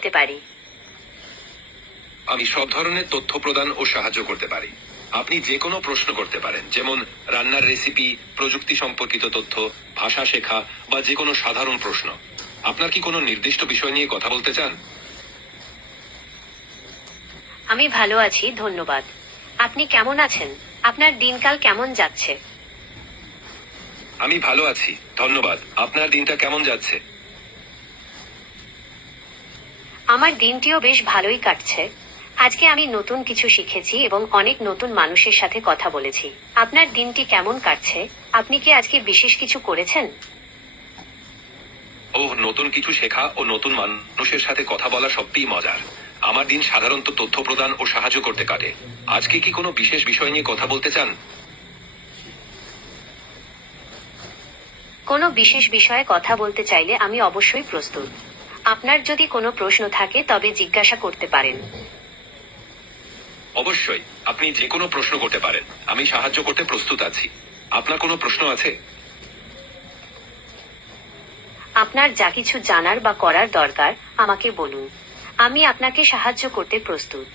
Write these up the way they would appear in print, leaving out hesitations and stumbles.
করতে পারি? আমি সব ধরনের তথ্য প্রদান ও সাহায্য করতে পারি। আপনি যে কোনো প্রশ্ন করতে পারেন, যেমন রান্নার রেসিপি, প্রযুক্তি সম্পর্কিত তথ্য, ভাষা শেখা বা যে কোনো সাধারণ প্রশ্ন। আপনার কি কোনো নির্দিষ্ট বিষয় নিয়ে কথা বলতে চান? আমি ভালো আছি, ধন্যবাদ। আপনি কেমন আছেন? আপনার দিনকাল কেমন যাচ্ছে? আমি ভালো আছি, ধন্যবাদ। আপনার দিনটা কেমন যাচ্ছে? আমার দিনটিও বেশ ভালোই কাটছে। আজকে আমি নতুন কিছু শিখেছি এবং অনেক নতুন মানুষের সাথে কথা বলেছি। আপনার দিনটি কেমন কাটছে? আপনি কি আজকে বিশেষ কিছু করেছেন? নতুন কিছু শেখা ও নতুন মানুষের সাথে কথা বলা সত্যিই মজার। আমার দিন সাধারণত তথ্য প্রদান ও সাহায্য করতে কাটে। আজকে কি কোনো বিশেষ বিষয় নিয়ে কথা বলতে চান? কোনো বিশেষ বিষয়ে কথা বলতে চাইলে আমি অবশ্যই প্রস্তুত। আপনার যদি কোনো প্রশ্ন থাকে তবে জিজ্ঞাসা করতে পারেন। অবশ্যই, আপনি যে কোনো প্রশ্ন করতে পারেন। আমি সাহায্য করতে প্রস্তুত আছি। আপনার কোনো প্রশ্ন আছে? আপনার যা কিছু জানার বা করার দরকার আমাকে বলুন। আমি আপনাকে সাহায্য করতে প্রস্তুত।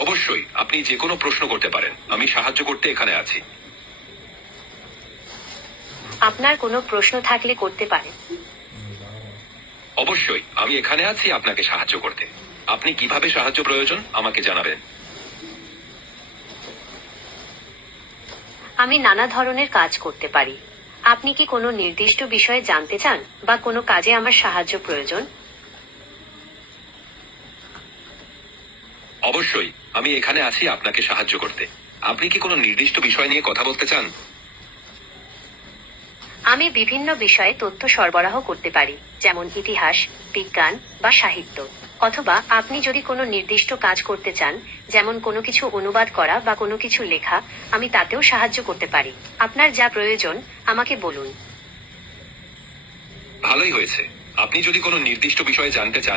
অবশ্যই, আপনি যে কোনো প্রশ্ন করতে পারেন। আমি সাহায্য করতে এখানে আছি। আপনার কোনো প্রশ্ন থাকলে করতে পারেন। অবশ্যই, আমি এখানে আছি আপনাকে সাহায্য করতে। আপনি কিভাবে সাহায্য প্রয়োজন আমাকে জানাবেন। আমি নানা ধরনের কাজ করতে পারি। আপনি কি কোনো নির্দিষ্ট বিষয়ে জানতে চান বা কোনো কাজে আমার সাহায্য প্রয়োজন? অবশ্যই, আমি এখানে আছি আপনাকে সাহায্য করতে। আপনি কি কোনো নির্দিষ্ট বিষয় নিয়ে কথা বলতে চান? আমি বিভিন্ন বিষয়ে তথ্য সরবরাহ করতে পারি, যেমন ইতিহাস, বিজ্ঞান বা সাহিত্য। অথবা আপনি যদি কোনো নির্দিষ্ট কাজ করতে চান, যেমন কোনো কিছু অনুবাদ করা বা কোনো কিছু লেখা, আমি তাতেও সাহায্য করতে পারি। আপনার যা প্রয়োজন আমাকে বলুন। ভালোই হয়েছে। আপনি যদি কোনো নির্দিষ্ট বিষয়ে জানতে চান